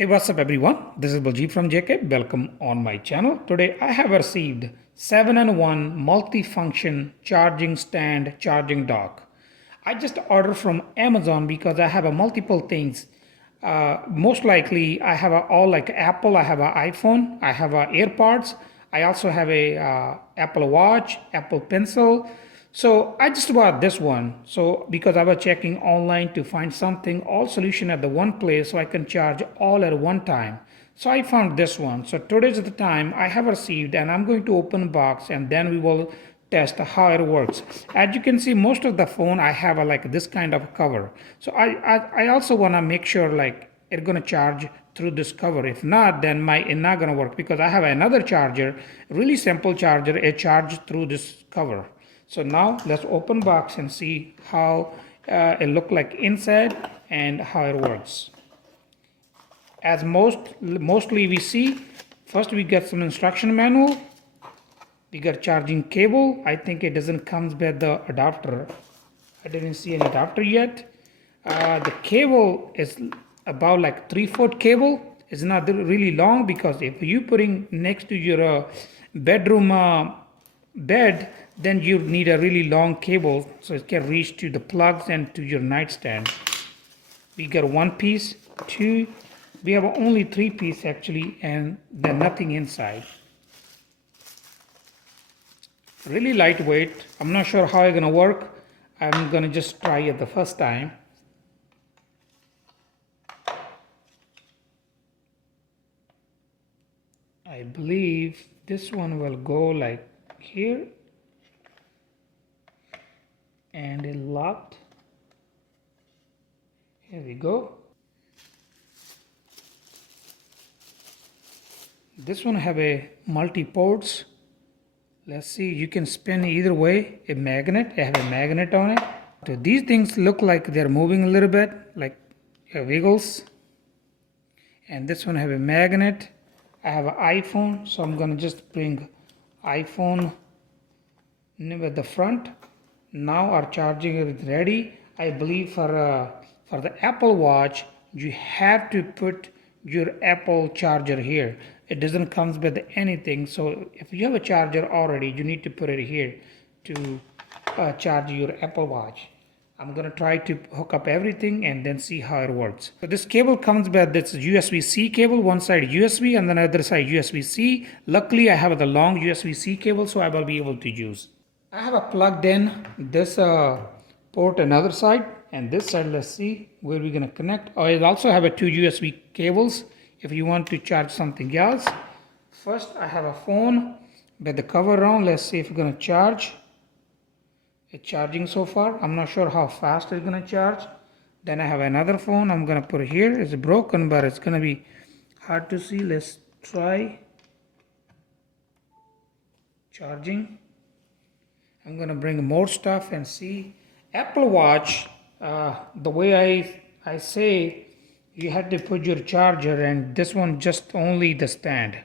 Hey, what's up everyone? This is Baljit from JK. Welcome on my channel. Today I have received 7-in-1 multi-function charging stand charging dock. I just ordered from Amazon because I have a multiple things. Most likely I have all like Apple, I have an iPhone, I have AirPods, I also have a Apple Watch, Apple Pencil. So I just bought this one. So because I was checking online to find something, all solution at the one place so I can charge all at one time. So I found this one. So today's the time I have received and I'm going to open box and then we will test how it works. As you can see, most of the phone I have like this kind of cover. So I also want to make sure like it's going to charge through this cover. If not, then it's not going to work because I have another charger, really simple charger, it charge through this cover. So now let's open box and see how it look like inside and how it works. As mostly we see, first we get some instruction manual. We got charging cable. I think it doesn't comes with the adapter. I didn't see any adapter yet. The cable is about like 3-foot cable. It's not really long because if you putting next to your bedroom bed, then you need a really long cable so it can reach to the plugs and to your nightstand. We got one piece, two, we have only 3 pieces actually, and then nothing inside. Really lightweight. I'm not sure how it's gonna work. I'm gonna just try it the first time. I believe this one will go like here and it locked. Here we go. This one have a multi ports. Let's see, you can spin either way. A magnet, I have a magnet on it. So these things look like they're moving a little bit, like wiggles. And this one have a magnet. I have an iPhone, so I'm gonna just bring iPhone with the front. Now our charging is ready. I believe for the Apple Watch, you have to put your Apple charger here. It doesn't comes with anything. So if you have a charger already, you need to put it here to charge your Apple Watch. I'm gonna try to hook up everything and then see how it works. So this cable comes with this USB-C cable, one side USB and then other side USB-C. Luckily I have the long USB-C cable so I will be able to use. I have a plugged in this port another side and this side. Let's see where we're gonna connect. I also have a 2 USB cables if you want to charge something else. First I have a phone with the cover on. Let's see if it's gonna charge. It's charging so far. I'm not sure how fast it's gonna charge. Then I have another phone I'm gonna put it here. It's broken but it's gonna be hard to see. Let's try charging. I'm gonna bring more stuff and see. Apple Watch, the way I say, you had to put your charger and this one just only the stand.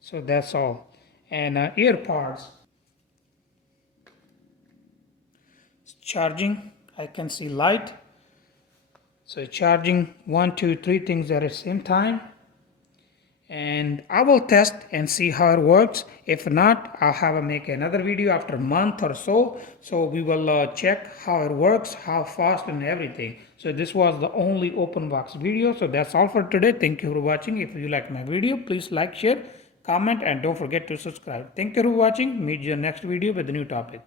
So that's all. And AirPods. It's charging. I can see light. So it's charging 1, 2, 3 things at the same time. And I will test and see how it works. If not, I'll have to make another video after a month or so. So we will check how it works, how fast and everything. So this was the only open box video. So that's all for today. Thank you for watching. If you like my video, please like, share, comment and don't forget to subscribe. Thank you for watching. Meet you in the next video with a new topic.